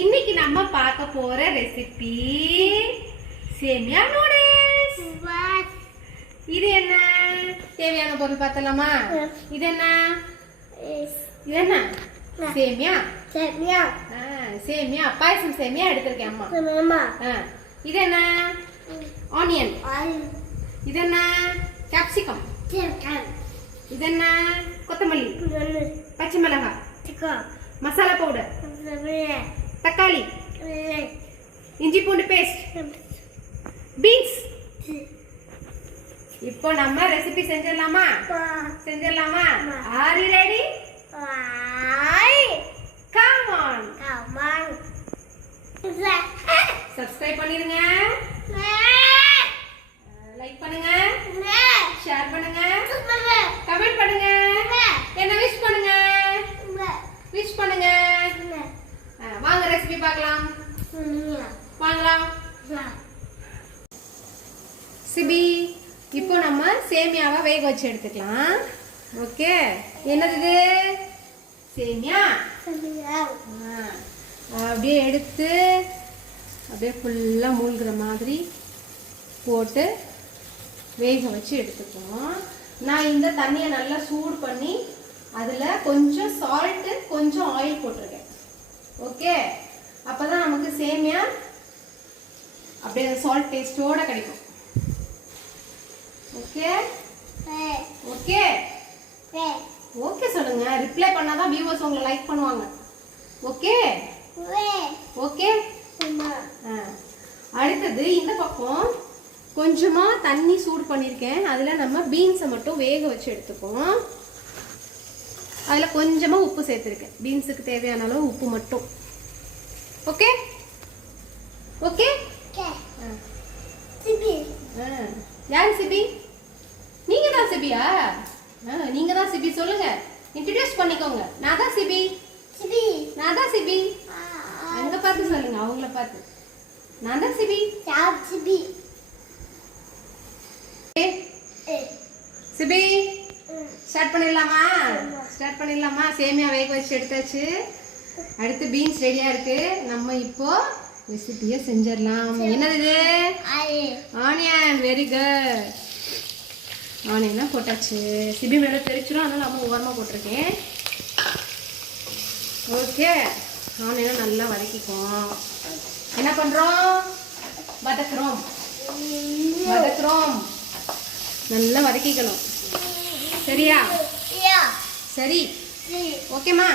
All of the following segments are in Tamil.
இன்னைக்கு நம்ம பார்க்க போற ரெசிபி சேமியா நூடுல்ஸ். இது என்ன தேவையான பொருள் பார்த்தலாமா? இது என்ன சேமியா சேமியா பாயசம் சேமியா எடுத்திருக்கேன் அம்மா. இது என்ன ஆனியன். இது என்ன கேப்சிகம். இது என்ன கொத்தமல்லி, பச்சை மிளகாய், மசாலா பவுடர், தக்காளி, இஞ்சி பூண்டு பேஸ்ட், பீன்ஸ். இப்போ நம்ம ரெசிபி செஞ்சிடலாமா? Are you ready? Come on. Subscribe பண்ணிருங்க, லைக் பண்ணுங்க, ஷேர் பண்ணுங்க, கமெண்ட் பண்ணுங்க, என்ன விஷ் பண்ணுங்க. வாங்க ரெசிபி பார்க்கலாம். வாங்கலாம். சிபி, இப்போ நம்ம சேமியாவை வேக வச்சு எடுத்துக்கலாம். ஓகே, என்னது இது? சேமியா. அப்படியே எடுத்து அப்படியே ஃபுல்லாக மூழ்கிற மாதிரி போட்டு வேக வச்சு எடுத்துக்குவோம். நான் இந்த தண்ணியை நல்லா சூடு பண்ணி அதில் கொஞ்சம் சால்ட்டு கொஞ்சம் ஆயில் போட்டிருக்கேன். ஓகே, அப்போ தான் நமக்கு சேமியா அப்படியே சால்ட் டேஸ்டோட கிடைக்கும். ஓகே ஓகே ஓகே சொல்லுங்க. ரிப்ளை பண்ணாதான் வியூவர்ஸ் உங்களை லைக் பண்ணுவாங்க. Okay okay. அடுத்தது இந்த பக்கம் கொஞ்சமா தண்ணி சூடு பண்ணியிருக்கேன். அதில் நம்ம பீன்ஸை மட்டும் வேக வச்சு எடுத்துப்போம். அதில் கொஞ்சமா உப்பு சேர்த்துருக்கேன். பீன்ஸுக்கு தேவையான அளவு உப்பு மட்டும். Okay okay. யார் சிபி? நீங்க தான் சிபியா? நீங்க தான் சிபி. சொல்லுங்க, இன்ட்ரோடியூஸ் பண்ணிக்கோங்க. நான் தான் சிபி. அங்க பார்த்து சொல்லுங்க, அவங்கள பார்த்து. நான் தான் சிபி. சிபி, ஸ்டார்ட் பண்ணிடலாமா? சேமியா வேக வச்சு எடுத்தாச்சு. அடுத்து பீன்ஸ் ரெடியா இருக்கு. நம்ம இப்போ ரெசிபியை செஞ்சிடலாம். என்னது? ஆனியன். Very good. ஆனியன்லாம் போட்டாச்சு. சிபி மேலே தெரிச்சிடும், அதனால நம்ம ஓரமாக போட்டிருக்கேன். ஓகே, ஆனியனை நல்லா வதக்கிக்குவோம். என்ன பண்ணுறோம்? வதக்குறோம். நல்லா வதக்கிக்கணும். சரியா? சரி. ஓகேம்மா.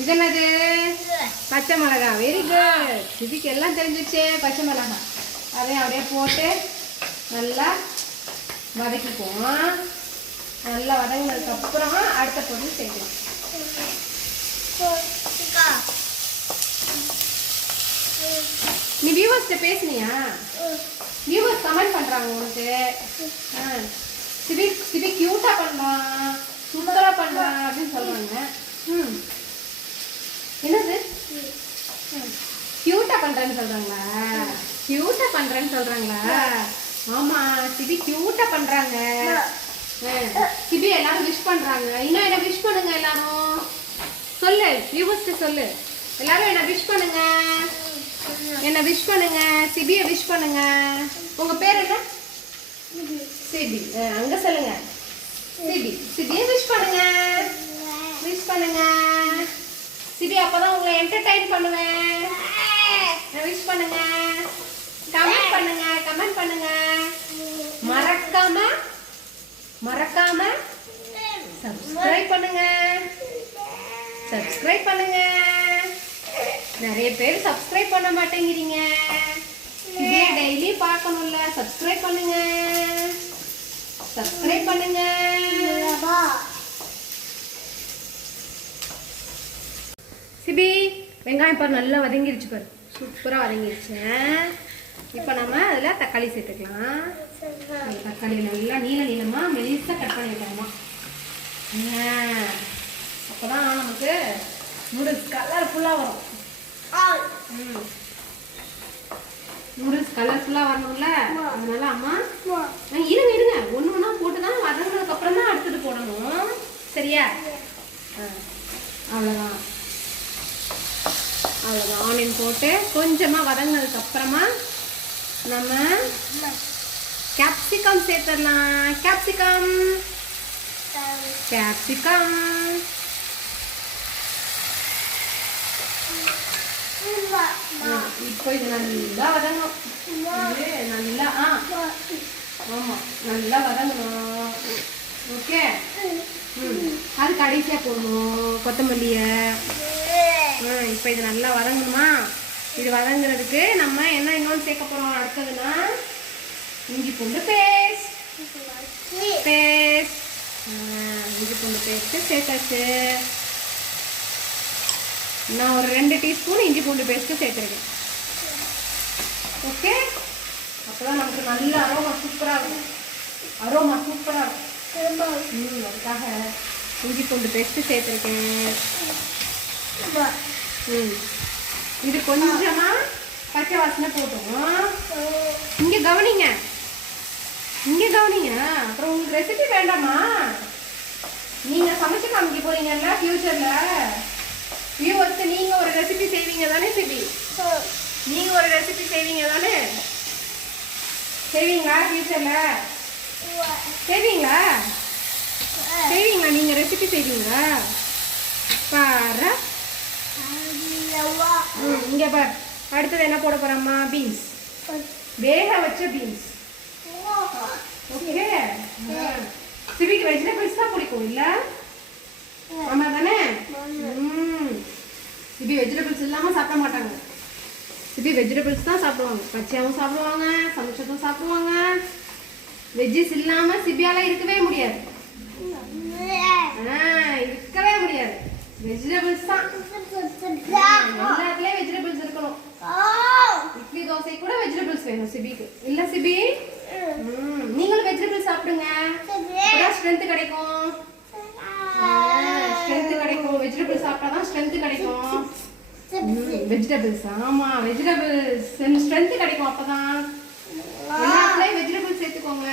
இது என்னது? பச்சை மிளகா. Very good. இதுக்கு எல்லாம் தெரிஞ்சிச்சு. பச்சை மிளகா அதையும் அப்படியே போட்டு நல்லா வதக்கிக்குவோம். நல்லா வதங்கினதுக்கு அப்புறமா அடுத்த பொருள் சேர்க்கணும். நீ வியூவர்ஸ்கிட்ட பேசுனியா? வியூவர்ஸ் கமெண்ட் பண்றாங்க உனக்கு. சிபி கியூட்டா பண்றான், சூப்பரா பண்றான் அப்படின்னு சொல்றாங்க. என்னது? கியூட்டா பண்றேன்னு சொல்றாங்களா? ஆமா, சிபி கியூட்டா பண்றாங்க. சிபி எல்லாரும் விஷ் பண்றாங்க. இன்னும் என்ன விஷ் பண்ணுங்க எல்லாரும். சொல்லு, வியூவர்ஸ்க்கு சொல்லு. எல்லாரும் என்ன விஷ் பண்ணுங்க. சிபியை விஷ் பண்ணுங்க. உங்க பேர் என்ன? சிபி. அங்க சொல்லுங்க. சிபியை விஷ் பண்ணுங்க. சிபி, அப்பதான் உங்களை என்டர்டைன் பண்ணுவேன். விஷ் பண்ணுங்க, கமெண்ட் பண்ணுங்க. மறக்காம சப்ஸ்கிரைப் பண்ணுங்க. நிறைய பேர் சப்ஸ்கிரைப் பண்ண மாட்டேங்கிறீங்க. இதே டெய்லி பார்க்கணும்ல. சப்ஸ்கிரைப் பண்ணுங்க. சிபி, வெங்காயம் பாரு நல்லா வதங்கிருச்சு பாரு. சூப்பராக வதங்கிருச்சு. இப்போ நம்ம அதில் தக்காளி சேர்த்துக்கலாம். தக்காளி நல்லா நீளமாக மெலிசாக கட் பண்ணிக்கலாமா. அப்போ தான் நமக்கு நூடுல்ஸ் கலர்ஃபுல்லாக வரும். நூடுல்ஸ் கலர்ஃபுல்லாக வரணும்ல, அதனால அம்மா இருங்க இருங்க ஒன்று ஒன்றா போட்டு தான் வதங்கினதுக்கு அப்புறம் தான் அடுத்தது போடணும். சரியா? அவ்வளோதான் அவ்வளோதான். ஆனியன் போட்டு கொஞ்சமாக வதங்கினதுக்கு அப்புறமா நம்ம கேப்சிகம் சேர்த்துடலாம். கேப்சிகம் கேப்சிகம் இப்போ இது நல்லா வதங்கணும். நல்லா ஆமாம் நல்லா வதங்கணும். ஓகே. அது கடைசியாக போடணும் கொத்தமல்லியை. இப்போ இது நல்லா வதங்கணுமா? இது வதங்குறதுக்கு நம்ம என்ன இன்னொன்று சேர்க்க போகிறோம் அடுத்ததுன்னா இஞ்சி பூண்டு பேஸ்ட். இஞ்சி பூண்டு பேஸ்ட்டு சேர்த்தாச்சு. நான் ஒரு 2 டீஸ்பூன் இஞ்சி பூண்டு பேஸ்ட்டு சேர்த்துருக்கேன். ஓகே. அப்போ தான் நமக்கு நல்ல அரோமா சூப்பராக இருக்கும். அதுக்காக இஞ்சி பூண்டு பேஸ்ட்டு சேர்த்துருக்கேன். இது கொஞ்சமாக பச்சை வாசனை போட்டோம். இங்கே கவனிங்க. அப்புறம் உங்களுக்கு ரெசிபி வேண்டாமா? நீங்கள் சமைச்சு காமிக்க போறீங்கல்ல ஃபியூச்சரில் வியூவர்ஸ். நீங்கள் ஒரு ரெசிபி செய்வீங்க தானே சிபி? நீங்கள் ஒரு ரெசிபி செய்வீங்க தானே? செய்வீங்களா ஃபியூச்சரில்? செய்வீங்களா? நீங்கள் ரெசிபி செய்வீங்களா? பாரு இங்கே பார். அடுத்தது என்ன போட போகிறோம்மா? பீன்ஸ். வேக வச்ச பீன்ஸ். ஓகே. சிபிக்கு வெஜிடபிள்ஸ் தான் பிடிக்கும் இல்லை? ஆமா தானே? சிபி வெஜிடபிள்ஸ் இல்லாமல் சாப்பிட மாட்டாங்க. சிபி வெஜிடபிள்ஸ் தான் சாப்பிடுவாங்க. பச்சையாகவும் சாப்பிடுவாங்க, சமைச்சதும் சாப்பிடுவாங்க. வெஜ்ஜஸ் இல்லாமல் சிபியால இருக்கவே முடியாது. வெஜிடபிள்ஸ் தான். எல்லாத்துலயும் வெஜிடபிள்ஸ் இருக்கணும். இட்லி தோசை கூட வெஜிடபிள்ஸ் வேணும் சிபிக்கு. இல்ல சிபி? நீங்களும் வெஜிடபிள்ஸ் சாப்பிடுங்க. ஸ்ட்ரென்த் கிடைக்கும். வெஜிடபிள்ஸ் சாப்பிட்டாதான் ஸ்ட்ரென்த் கிடைக்கும். வெஜிடபிள்ஸ் ஆமா வெஜிடபிள்ஸ் ஸ்ட்ரென்த் கிடைக்கும். அப்பதான் எல்லாத்துலயும் வெஜிடபிள்ஸ் சேர்த்துக்கோங்க.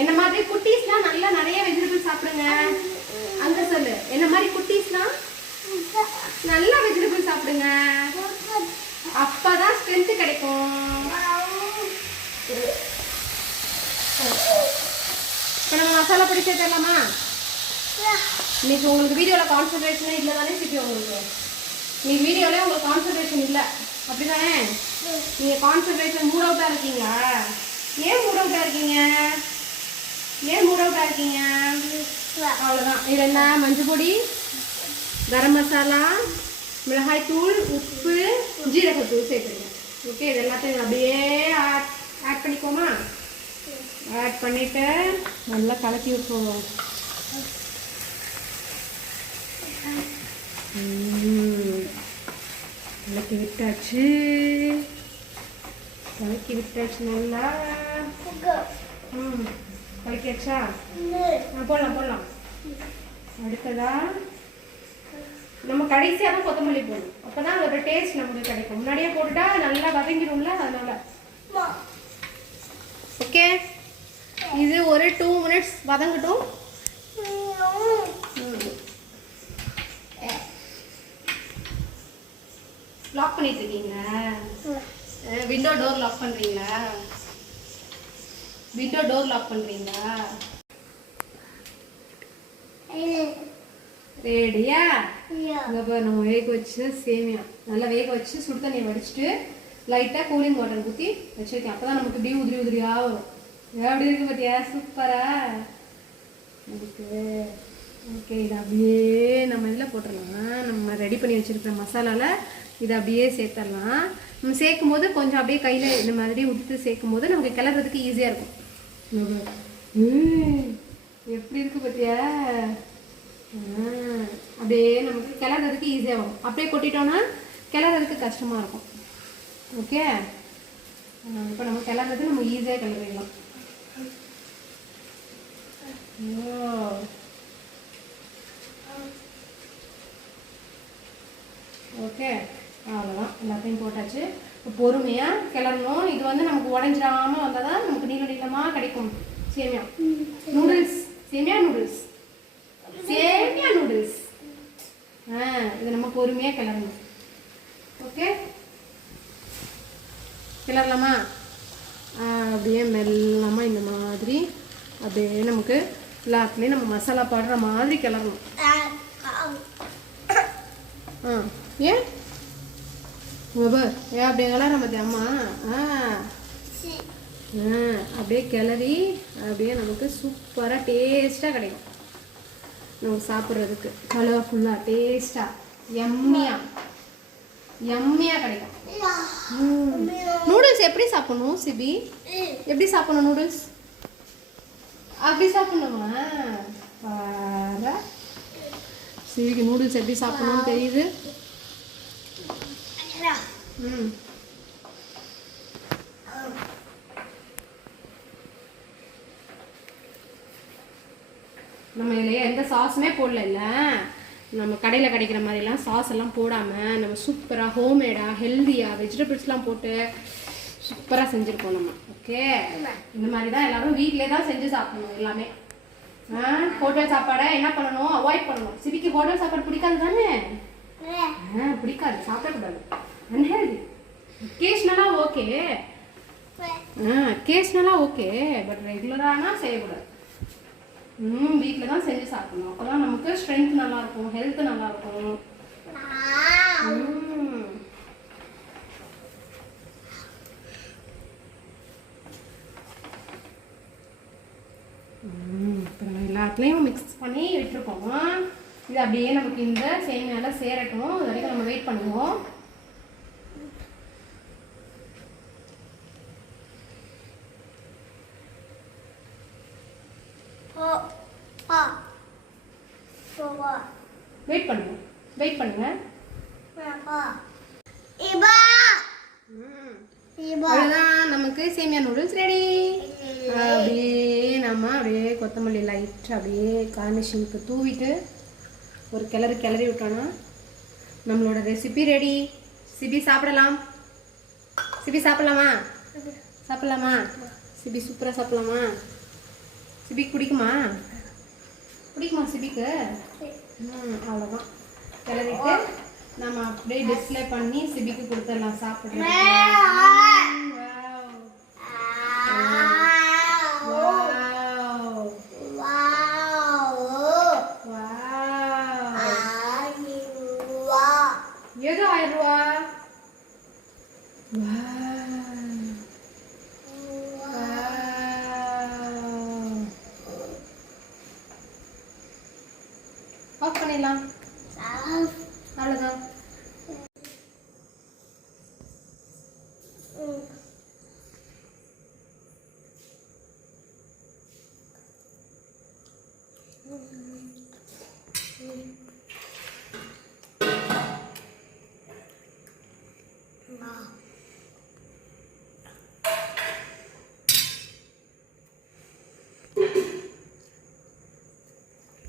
என்ன மாதிரி குட்டீஸ்லாம் நல்லா நிறைய வெஜிடபிள்ஸ் சாப்பிடுங்க. அங்க சொல்லு. என்ன மாதிரி குட்டீஸ்லாம் நல்லா வெஜிடபிள்ஸ் சாப்பிடுங்க. அப்பதான் ஸ்ட்ரென்த் கிடைக்கும். இப்போ நம்ம மசாலா பொடி சேர்த்துடலாமா? இன்னைக்கு உங்களுக்கு வீடியோவில் கான்சன்ட்ரேஷனே இல்லை தானே சிபி? இன்னைக்கு வீடியோவில் உங்களுக்கு கான்சன்ட்ரேஷன் இல்லை அப்படி தானே? நீங்கள் கான்சன்ட்ரேஷன் மூட் அவுட்டாக இருக்கீங்களா? ஏன் மூட் அவுட்டாக இருக்கீங்க? அவ்வளோதான். இது என்ன? மஞ்சள் பொடி, கரம் மசாலா, மிளகாய் தூள், உப்பு, ஜீரகத்தூள் சேர்த்துருக்கேன். ஓகே. இது எல்லாத்தையும் அப்படியே ஆட் பண்ணிக்கோமா? ஆட் பண்ணிவிட்டு நல்லா கலக்கி விட்டுருவோம். கலக்கி விட்டாச்சு நல்லா. கலக்கியாச்சா? போடலாம். அடுத்ததா நம்ம கடைசியாக தான் கொத்தமல்லி போடணும். அப்போதான் அதோட டேஸ்ட் நமக்கு கிடைக்கும். முன்னாடியே போட்டுட்டா நல்லா வதங்கிடும்ல, அதனால. ஓகே. இது ஒரு 2 மினிட்ஸ் வதங்கட்டும். லாக் பண்ணிட்டு இருக்கீங்களா? விண்டோ டோர் லாக் பண்றீங்களா? ரெடியா? நம்ம வேக வச்சு சேமியா நல்லா வேக வச்சு சுடு தண்ணியை வடிச்சிட்டு லைட்டாக கூலிங் வாட்டர் ஊற்றி வச்சிருக்கேன். அப்போ தான் நமக்கு இப்படி உதிரியாக வரும். எப்படி இருக்கு பார்த்தியா? சூப்பரா இருக்கு. ஓகே. இதை அப்படியே நம்ம இதில் போட்டுடலாம். நம்ம ரெடி பண்ணி வச்சுருக்கிற மசாலாவில் இதை அப்படியே சேர்த்துடலாம். நம்ம சேர்க்கும் போது கொஞ்சம் அப்படியே கையில் இந்த மாதிரி விட்டு சேர்க்கும் போது நமக்கு கிளறதுக்கு ஈஸியாக இருக்கும். எப்படி இருக்கு பார்த்தியா? அப்படியே நமக்கு கிளறதுக்கு ஈஸியாக வரும். அப்படியே கொட்டிட்டோன்னா கிளறதுக்கு கஷ்டமாக இருக்கும். ஓகே. இப்போ நம்ம கிளறது நம்ம ஈஸியாக கிளறிடலாம். ஓகே. அவ்வளோதான். எல்லாத்தையும் போட்டாச்சு. பொறுமையாக கிளறணும். இது வந்து நமக்கு உடஞ்சிடாமல் வந்தால் தான் நமக்கு நீள நீளமாக கிடைக்கும் சேமியா நூடுல்ஸ். சேமியா நூடுல்ஸ், சேமியா நூடுல்ஸ். இது நம்ம பொறுமையாக கிளறணும். ஓகே, கிளறலாமா? அப்படியே மெல்லமாக இந்த மாதிரி அப்படியே நமக்கு எல்லாத்துலேயும் நம்ம மசாலா படுற மாதிரி கிளறணும். ஏன் ஏன் அப்படியே கிளற பார்த்தியா அம்மா? அப்படியே கிளறி அப்படியே நமக்கு சூப்பராக டேஸ்ட்டாக கிடைக்கும். நமக்கு சாப்பிட்றதுக்கு கலர்ஃபுல்லாக டேஸ்ட்டாக எம்மியாக கிடைக்கும். நூடுல்ஸ் எப்படி சாப்பிடணும் சிபி? எப்படி சாப்பிடணும் நூடுல்ஸ்? அப்படி சாப்பிடணுமா? சிபிக்கு நூடுல்ஸ் எப்படி சாப்பிடணும்னு தெரியுது. நம்ம இதில் எந்த சாஸுமே போடல. இல்லை நம்ம கடையில் கிடைக்கிற மாதிரிலாம் சாஸ் எல்லாம் போடாமல் நம்ம சூப்பராக ஹோம்மேடாக ஹெல்த்தியாக வெஜிடபிள்ஸ்லாம் போட்டு சூப்பராக செஞ்சுருக்கோம் நம்ம. ஓகே, இந்த மாதிரி தான் எல்லோரும் வீட்டிலே தான் செஞ்சு சாப்பிடணும் எல்லாமே. ஹோட்டல் சாப்பாடை என்ன பண்ணணும்? அவாய்ட் பண்ணணும். சிபிக்கு ஹோட்டல் சாப்பாடு பிடிக்காது தானே? பிடிக்காது, சாப்பிடக்கூடாது, அன்ஹெல்தி. கேஷ்னலாக ஓகே, கேஷ்னலாக ஓகே, பட் ரெகுலரானா செய்யக்கூடாது. வீட்டில் தான் செஞ்சு சாப்பிடணும். அப்போ தான் நமக்கு ஸ்ட்ரென்த் நல்லாயிருக்கும், ஹெல்த் நல்லாயிருக்கும். இப்போ நம்ம எல்லாத்துலேயும் மிக்ஸ் பண்ணி விட்டுருக்கோம். இது அப்படியே நமக்கு இந்த சேமியாவில் சேரட்டும். அது வரைக்கும் நம்ம வெயிட் பண்ணுவோம். வெயிட் பண்ணுங்க, வெயிட் பண்ணுங்க. அவ்வளோதான், நமக்கு சேமியா நூடுல்ஸ் ரெடி. அப்படியே நம்ம அப்படியே கொத்தமல்லி லைட் அப்படியே கார்னிஷிங்க்கு தூவிட்டு ஒரு கிளறி விட்டோன்னா நம்மளோட ரெசிபி ரெடி. சிபி சாப்பிடலாம். சிபி சாப்பிடலாமா? சாப்பிடலாமா? சிபி சூப்பராக சாப்பிடலாமா? சிபிக்கு பிடிக்குமா? பிடிக்குமா சிபிக்கு? அவ்வளோதான், கிளறிட்டு நம்ம அப்படியே டிஸ்பிளே பண்ணி சிபிக்கு கொடுத்துடலாம் சாப்பிட்றேன். எது 1000 ரூபா? ஆஃப் பண்ணிடலாம். அவ்வளோதான். Wow.